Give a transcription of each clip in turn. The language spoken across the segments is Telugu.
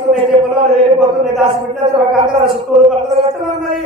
వస్తున్నాయి జేబులో రేడిపోతున్నాయి దాచిపెట్టిన రకరకాల చుట్టూరు పలకలు కట్టుకున్నాయి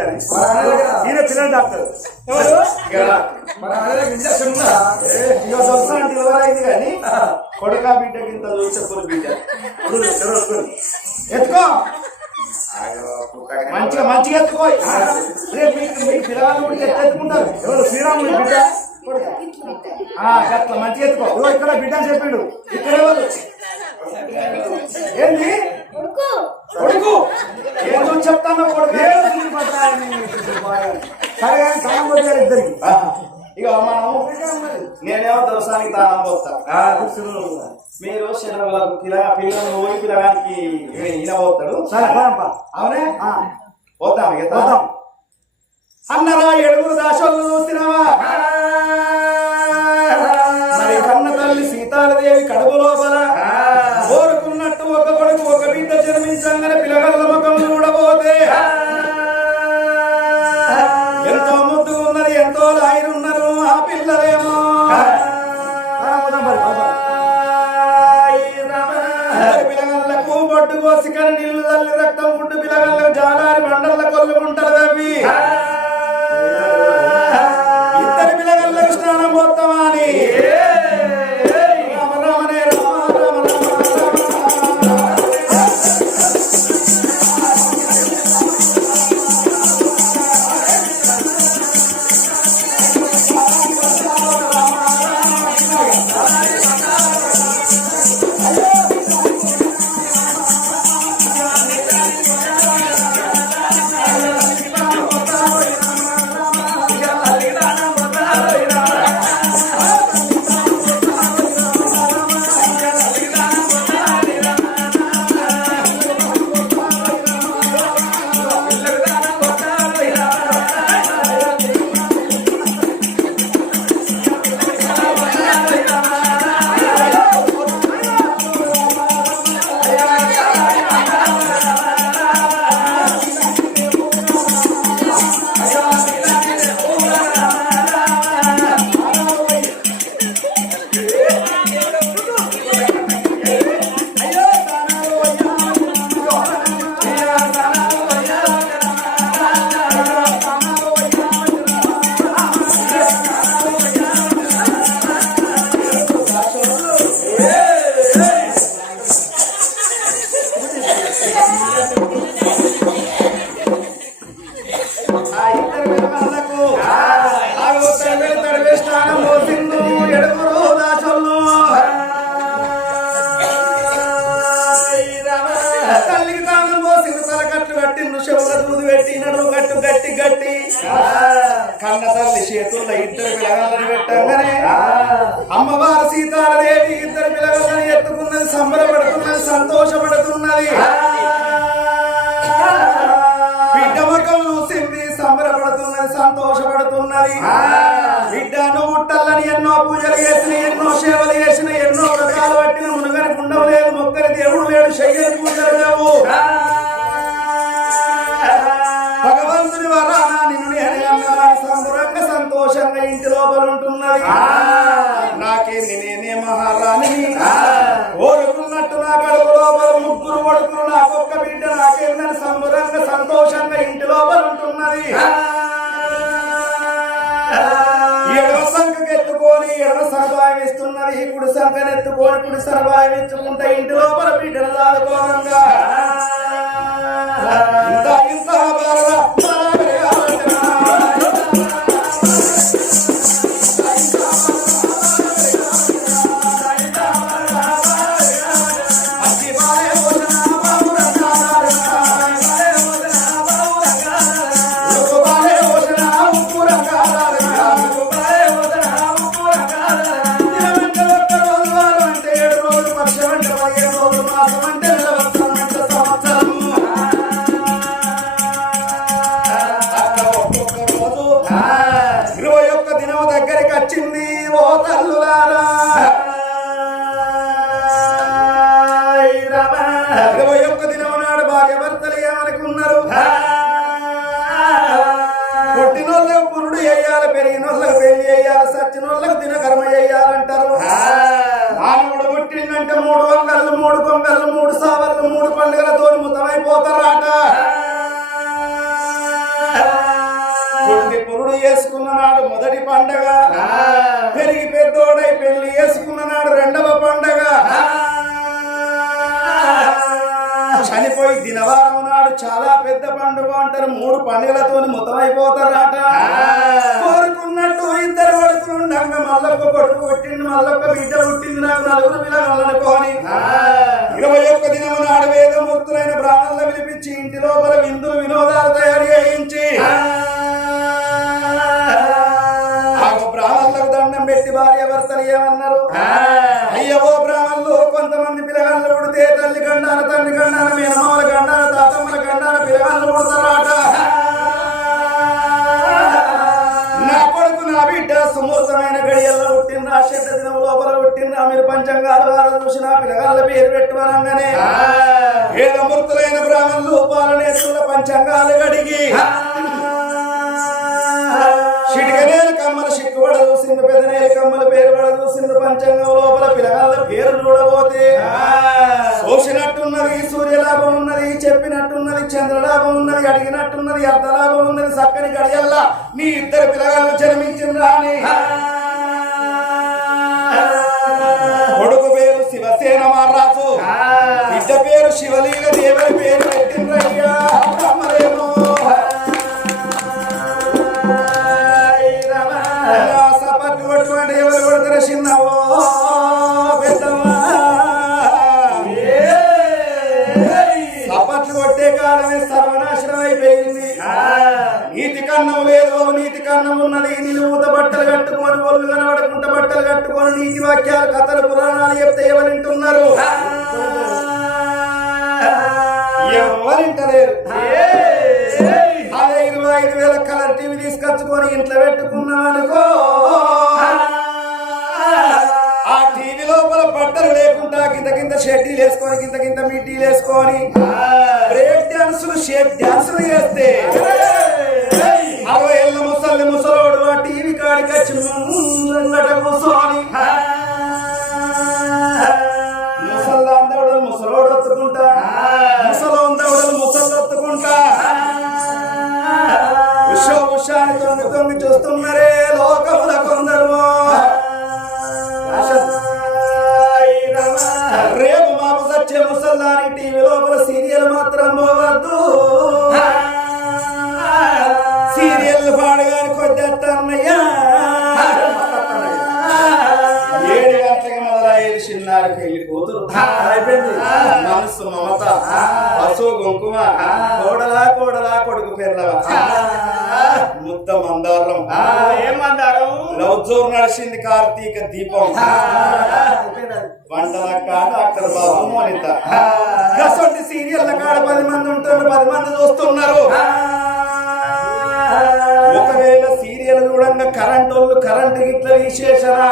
అని ఈయన పిల్లల డాక్టర్. కానీ కొడుక చూసి బిడ్డ. ఎత్తుకో. మంచిగా మంచిగా ఎత్తుకో. రేపు ఎత్తుకుంటారు. ఎవరు? శ్రీరాముడు బిడ్డ? మంచిగా ఎత్తుకో. ఇక్కడ బిడ్డ అని చెప్పిండు. ఇక్కడ ఎవరు? ఏంది? కొడుకు. ఏం చూసి చెప్తాను సరే ఇద్దరికి. ఇక మనం నేనేమో దొరసానికి తాళం పోతా ఆ, చూడు. మీరు శరీరాలకు పిల్ల పిల్లలను ఓడి ఈయన పోతాడు. అవునే? పోతాం ఇక పోతాం అన్నరా ఏడుగురు దాసోళ్ళు చూసినావా మరి కన్న తల్లి సీతాలదేవి కడుపు లోపల కోరుకున్నట్టు ఒక కొడుకు ఒక బిడ్డ జన్మించగానే పిల్లగల్ల ముఖం చూడబోతే. ఎంతో ముద్దు ఉన్నది ఎంతో లాయిరున్నారు ఆ పిల్లలేమో. ఆ, పోదాం మరి, బొడ్డు కానీ నీళ్ళు తల్లి రక్తం పుట్టు పిల్లగల్లకు జాలారి మండల కొల్లుకుంటారు అవి సంతోషపడుతున్నది. బిడ్డ ముఖం చూసింది సంబరపడుతున్నది సంతోషపడుతున్నది. బిడ్డ ఎన్నో పూజలు చేసిన ఎన్నో సేవలు చేసిన ఎన్నో వ్రతాలు పట్టిన మునుగని ఉండవు లేదు మొక్కని దేవుడు లేడు శయ్యని పూజలు లేవు. భగవంతుని వరాన నిన్ను సంబరంగా సంతోషంగా ఇంటి లోపల ఉంటున్నది. నాకేంది నేనే మహారాణి. కోరుకున్నట్టు నా లోపల ముగ్గురు కొడుకులు ఒక్క బిడ్డ నాకేందని సంబరంగా సంతోషంగా ఇంటి లోపల ఉంటున్నది. ఎడమ సంఖకి ఎత్తుకొని ఎడ సర్వాయం ఇస్తున్నది ఇప్పుడు సంఖను ఎత్తుకొని ఇప్పుడు సర్వాయం ఇచ్చుకుంటే ఇంటి లోపల బిడ్డలు దాదుకోనంగా ఇంత ఇంత ఇరవై ఒక్క దినం నాడు భార్య భర్తలు ఏమనుకున్నారు? పుట్టినోళ్ళకు పురుడు వేయాలి పెరిగినోళ్ళకు పెళ్ళి వేయాలి సచ్చినోళ్ళకు దిన కర్మ వేయాలంటారు. మానవుడు పుట్టిండంటే మూడు వంగళ్ళు మూడు కొంగళ్ళు మూడు సావర్లు మూడు పండుగలతో ముతమైపోతారట. పుట్టి పురుడు చేసుకున్న మొదటి పండగ పెరిగి పెద్దోడై పెళ్ళి వేసుకున్ననాడు రెండవ పండగ. చనిపోయి దినవారం నాడు చాలా పెద్ద పండుగ అంటారు. మూడు పండుగలతో మొత్తమైపోతారట కోరుకున్నట్టు ఇద్దరు కొడుకులు ఉండగా మళ్ళొక్క కొడుకు పుట్టింది మళ్ళొక్క బిడ్డ పుట్టింది నాకు నలుగురు పిల్లగాలనుకోని ఇరవై ఒక్క దినం నాడు వేదమూర్తులైన బ్రాహ్మణులు పిలిపించి ఇంటి లోపల విందులు వినోదాలు తయారు చేయించి. ఆ. బ్రాహ్మణులకు దండం పెట్టి భార్య భర్తలు ఏమన్నారు? అయ్యవో బ్రాహ్మణులు కొంతమంది పిల్లగాళ్ళు పుడితే తల్లి గండాన తండ్రి మీ మేనమామల కండాన తాతమ్మల కండాన పిల్లగాళ్ళు పుడతారాట. నా కొడుకు నా బిడ్డ సుమూర్తమైన గడియల్లో పుట్టిన చెడ్డ దినం లోపల పుట్టిన మీరు పంచంగాలు వారు చూసిన పిల్లగాళ్ళ పేరు పెట్టువనంగానే మృతులైన బ్రాహ్మణులు పాలనేశ్వర పంచంగాలు గడిగి. చిటికనే సిక్కుబడ చూసింది పెదనేలు కమ్మల పేరు పడ చూసింది పంచంగం లోపల పిల్లగాళ్ళ పేరు చూడబోతే. చూసినట్టున్నది సూర్యలాభం ఉన్నది చెప్పినట్టున్నది చంద్రలాభం ఉన్నది అడిగినట్టున్నది అర్ధలాభం ఉన్నది చక్కని గడియల్లా నీ ఇద్దరు పిల్లగాళ్ళు జన్మించిండ్రా అని కొడుకు పేరు శివసేన మహారాజు. బిడ్డ పేరు శివలీల దేవుని పేరు పెట్టిండ్రయ్యా కట్టుకొని ఒళ్ళు కనబడకుండా బట్టలు కట్టుకొని నీతి వాక్యాలు కథలు పురాణాలు చెప్తే ఎవరింటున్నారు ఎవరింటలేరు? అదే ఇరవై ఐదు వేల కలర్ టీవీ తీసుకొచ్చుకొని ఇంట్లో పెట్టుకున్నాం అనుకో. ఆ టీవీ లోపల బట్టలు లేకుండా కింద కింద షెడ్డీలు వేసుకొని కింద కింద మీటీలు వేసుకొని బ్రేక్ డాన్సులు షేక్ డాన్సులు చేస్తే. అరవై ఏళ్ళ ముసలి ముసలోడు టీవీ కాడికి వచ్చి ముందట కూర్చొని నడిచింది కార్తీక దీపం. వంటల కాడ డాక్టర్ బాబు మోనిత గసొంటి సీరియల్ కాడ పది మంది ఉంటారు పది మంది చూస్తున్నారు. ఒకవేళ సీరియల్ చూడంగా కరెంట్ వాళ్ళు కరెంట్ గిట్ల విశేషరా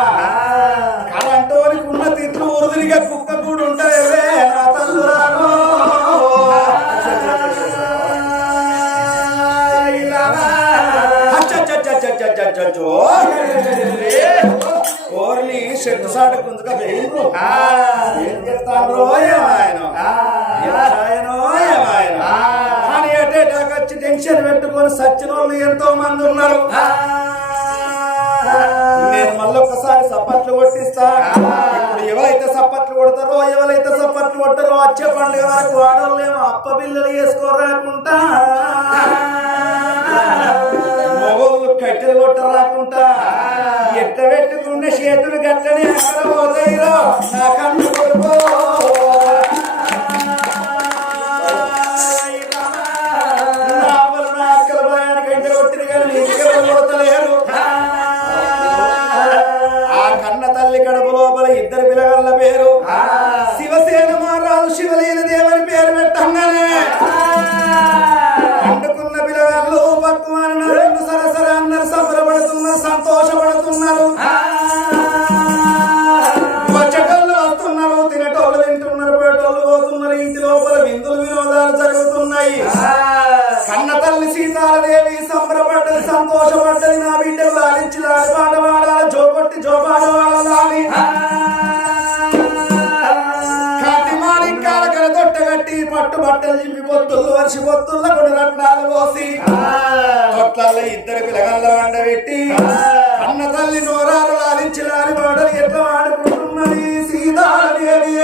కరెంట్ వాళ్ళకి ఉన్న తిట్లు ఉరుదిరిగా కుక్క కూడా ఉంటాయి. ఓర్ని చెట్టు సాట గుంజుక వేయరు ఏం ఏమాయనో. అని అటేటాకు వచ్చి టెన్షన్ పెట్టుకొని సచ్చిన వాళ్ళు ఎంతో మంది ఉన్నారు. నేను మళ్ళొక్కసారి సప్పట్లు కొట్టిస్తా. ఇప్పుడు ఎవరైతే సప్పట్లు కొడతారో ఎవరైతే సప్పట్లు కొట్టారో వచ్చే పండుగ వరకు ఆడవాళ్ళు ఏమో అప్ప బిల్లలు వేసుకోరాకుంటా. కట్టెలు కొట్టరాకుంటా. ఎట్ట పెట్టుకున్న చేతులు గట్టని అక్కడ పోతాయిరో నా కన్ను కళ్ళ వండబెట్టి అన్న తల్లి నోరాలు లాలించి లాలి బాటలు ఎట్లా ఆడుకుంటున్నది సీతాదేవి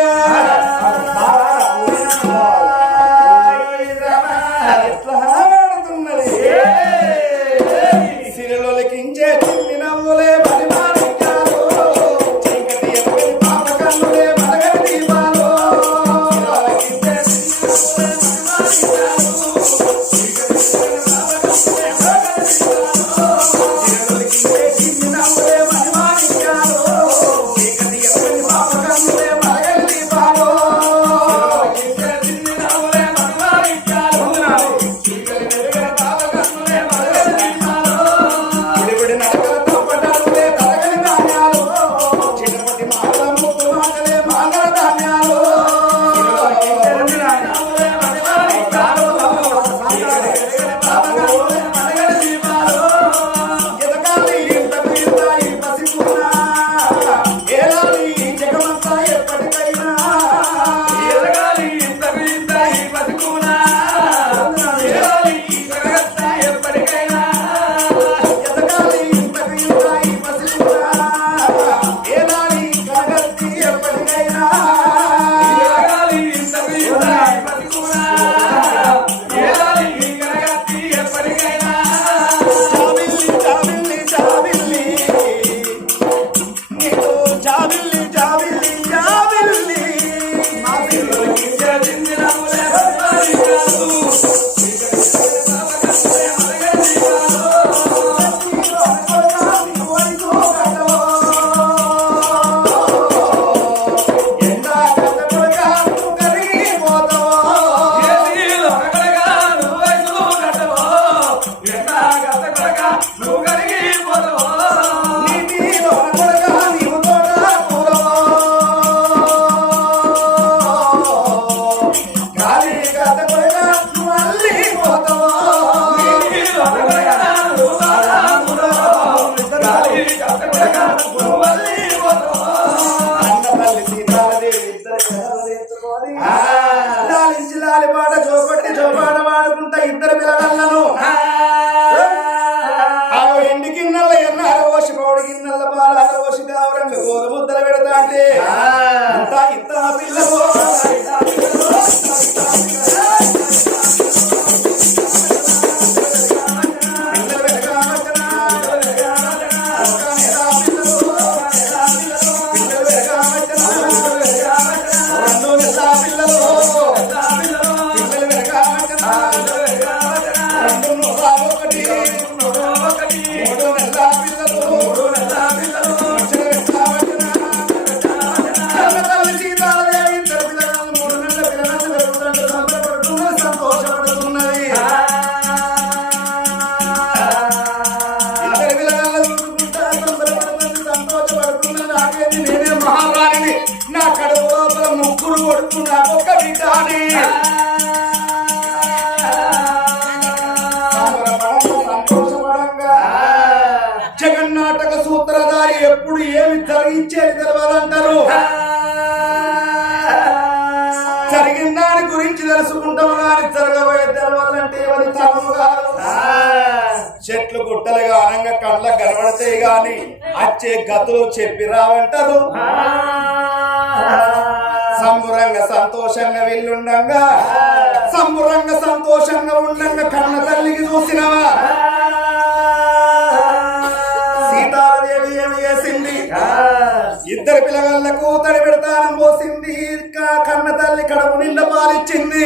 గెలవాలంటారు. జరిగిన దాని గురించి తెలుసుకుంటాం కానీ జరగబోయే తెలవాలంటే చెట్లు గుట్టలుగా అనంగా కళ్ళ కనబడతాయి గాని అచ్చే గతులు చెప్పి రావంటారు. సంబురంగా సంతోషంగా వెళ్ళుండగా సంబురంగా సంతోషంగా ఉండంగా కన్న తల్లికి చూసినవా? ఇద్దరు పిల్లగాళ్ళ తడి పెడతానం పోసింది. కన్న తల్లి కడము నిండ పాలిచ్చింది.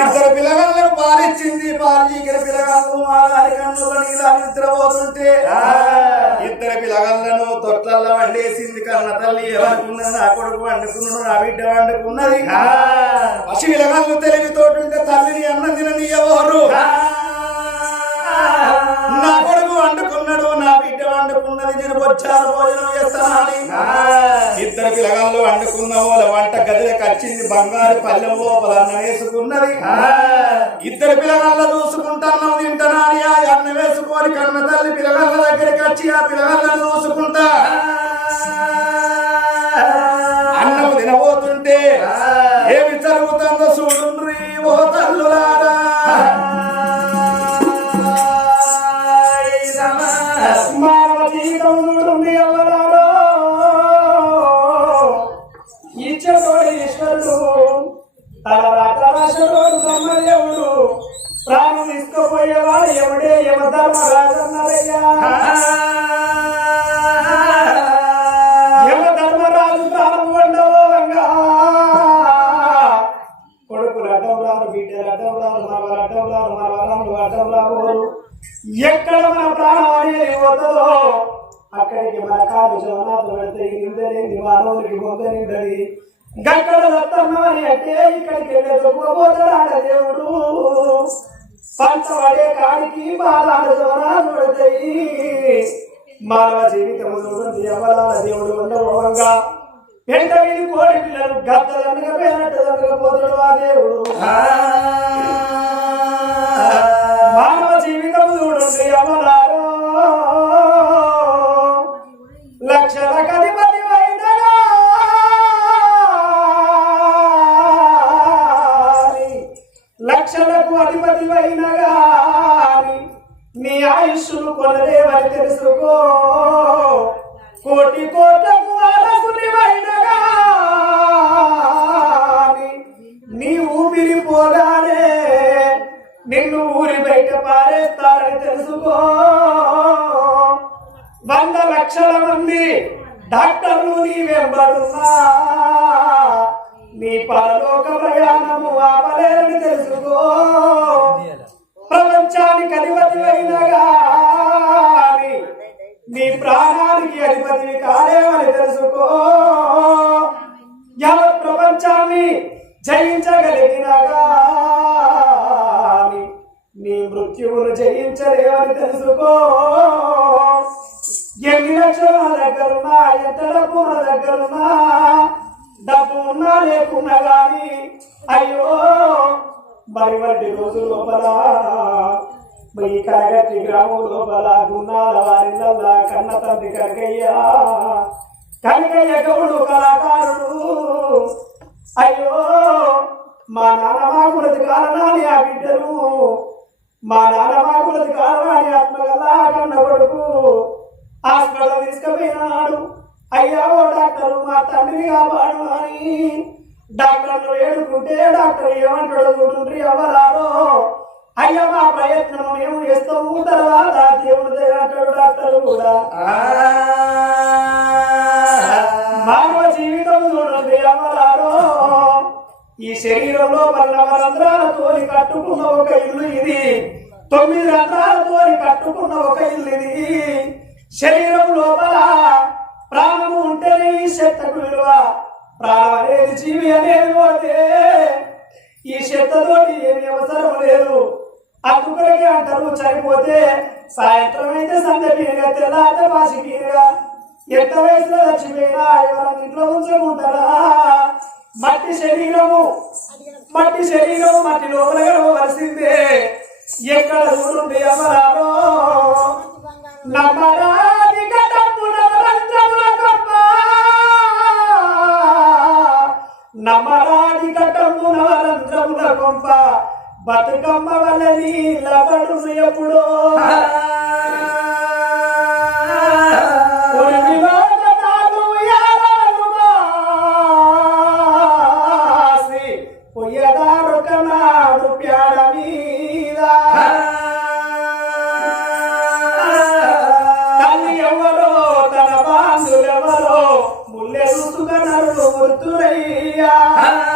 ఇద్దరు పిల్లగాళ్ళను పాలిచ్చింది. పాలిచీకర పిల్లగాళ్ళు మాలారి కన్నుల నీళ్ళ నిద్రపోతుంటే ఇద్దరు పిల్లగాళ్ళను తొట్లల్లో వండేసింది. కన్న తల్లి ఏమనుకున్నది నా కొడుకు వండుకున్నాడు నా బిడ్డ వండుకున్నది. పసి పిల్లగాళ్ళు తెలివి ఉంటే తల్లి వచ్చారు భోజనం చేస్తానని ఇద్దరు వంట గదిలోకి కచ్చింది బంగారు పల్లెం లోపల అన్నం వేసుకున్నది. ఇద్దరు పిల్లగాళ్ళ చూసుకుంటాను తింటానని అన్నం వేసుకొని కన్న తల్లి పిల్లగాళ్ళ దగ్గరికి వచ్చి ఆ పిల్లగాళ్ళని చూసుకుంటా అక్కడికి మన కాలు జవనాథులు పెడితే నిందలేని మానవునికి పొందనిందది గక్కడ అని అంటే ఇక్కడికి వెళ్ళే దొంగపోతాడ దేవుడు. పంచబడే కాడికి బాలాడ పెడతాయి మానవ జీవితం చూడండి ఎవరాల దేవుడు ఉండవంగా వీధి కోడి పిల్లలు గద్దలనగా పోతాడు ఆ దేవుడు. మానవ జీవితం చూడండి అమలారో లక్షలకు అధిపతి వైనగా నీ ఆయుష్ను కొనదేవని తెలుసుకో. కోటి కోట్లకు అరసునివైన వైనగా నీ ఊపిరి పోగానే నిన్ను ఊరి బయట పారేస్తారని తెలుసుకో. వంద లక్షల మంది డాక్టర్లు నీ వెంబడున్నా. నీ పరలోక ప్రయాణము ఆపలేరని తెలుసుకో. ప్రపంచానికి అధిపతి అయినగా నీ ప్రాణానికి అధిపతిని కాలేవని తెలుసుకో. యావత్ ప్రపంచాన్ని జయించగలిగినగా నీ మృత్యువును జయించలేవని తెలుసుకో. ఎన్ని లక్షల దగ్గరున్నా ఎంత డబ్బు దగ్గరున్నా లేకున్నా గాని అయ్యో మరి వంటి రోజు లోపల ఈ కరగట్టి గ్రామం లోపల గున్నాల వారిల్లల్లా కన్న తండ్రి కనకయ్యా కనకయ్య గౌడు కళాకారుడు. అయ్యో మా నాన్న మాకులది కారణాన్ని ఆ బిడ్డలు మా నాన్న మాకులది కారణాన్ని ఆత్మగల్లా కన్న కొడుకు హాస్పిటల్ తీసుకుపోయినాడు. అయ్యా ఓ డాక్టర్ మా తండ్రిని కాపాడు అని డాక్టర్ను ఏడుకుంటే డాక్టర్ ఏమంటాడు చూడండి ఎవరారో అయ్యా మా ప్రయత్నం మేము చేస్తాము తర్వాత దేవుడు అంటాడు డాక్టర్ కూడా. మానవ జీవితం చూడండి అమరారో ఈ శరీరంలో పన్న రంధ్రాలతోని కట్టుకున్న ఒక ఇల్లు ఇది. తొమ్మిది రంధ్రాలతోని కట్టుకున్న ఒక ఇల్లు ఇది. శరీరం లోపల చెత్తకు విలువ. ప్రాణం అనేది జీవి అనేది పోతే ఈ శక్తతోటి ఏమి అవసరం లేదు. అందుకొరకే అంటారు చనిపోతే సాయంత్రం అయితే సంధ్య పీరుగా తెల్లారితే మాసి పీరుగా. ఎంత వయసులో చచ్చిపోయినా ఎవరైనా ఇంట్లో ఉంచుకుంటారా? మట్టి శరీరము మట్టి శరీరము మట్టి లోపల వలసిందే ఎక్కడ చూడండి అమరారో నమ్మరాది గడపున నమ్మరాది గడపున రంధ్రముల గొప్ప బతుకమ్మ వల్ల నీళ్ళ పడును ఎప్పుడో. కొన్ని వాదనాలు యారాలు তুরাইয়া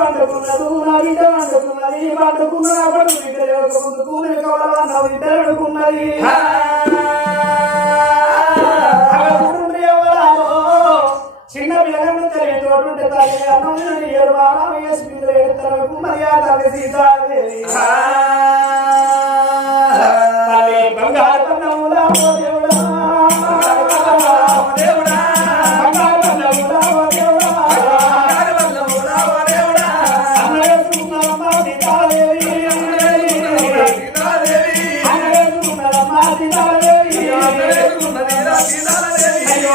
అంటుకున్నాడు నా బిడ్డ అంటుకున్నది పట్టుకున్నా పడుకు దగ్గర ఎవరుకుందు కూతురు కవడవా నా బిడ్డ అడుకున్నది చిన్న పిల్లలను బంగారు దేవుడా దేవుడా.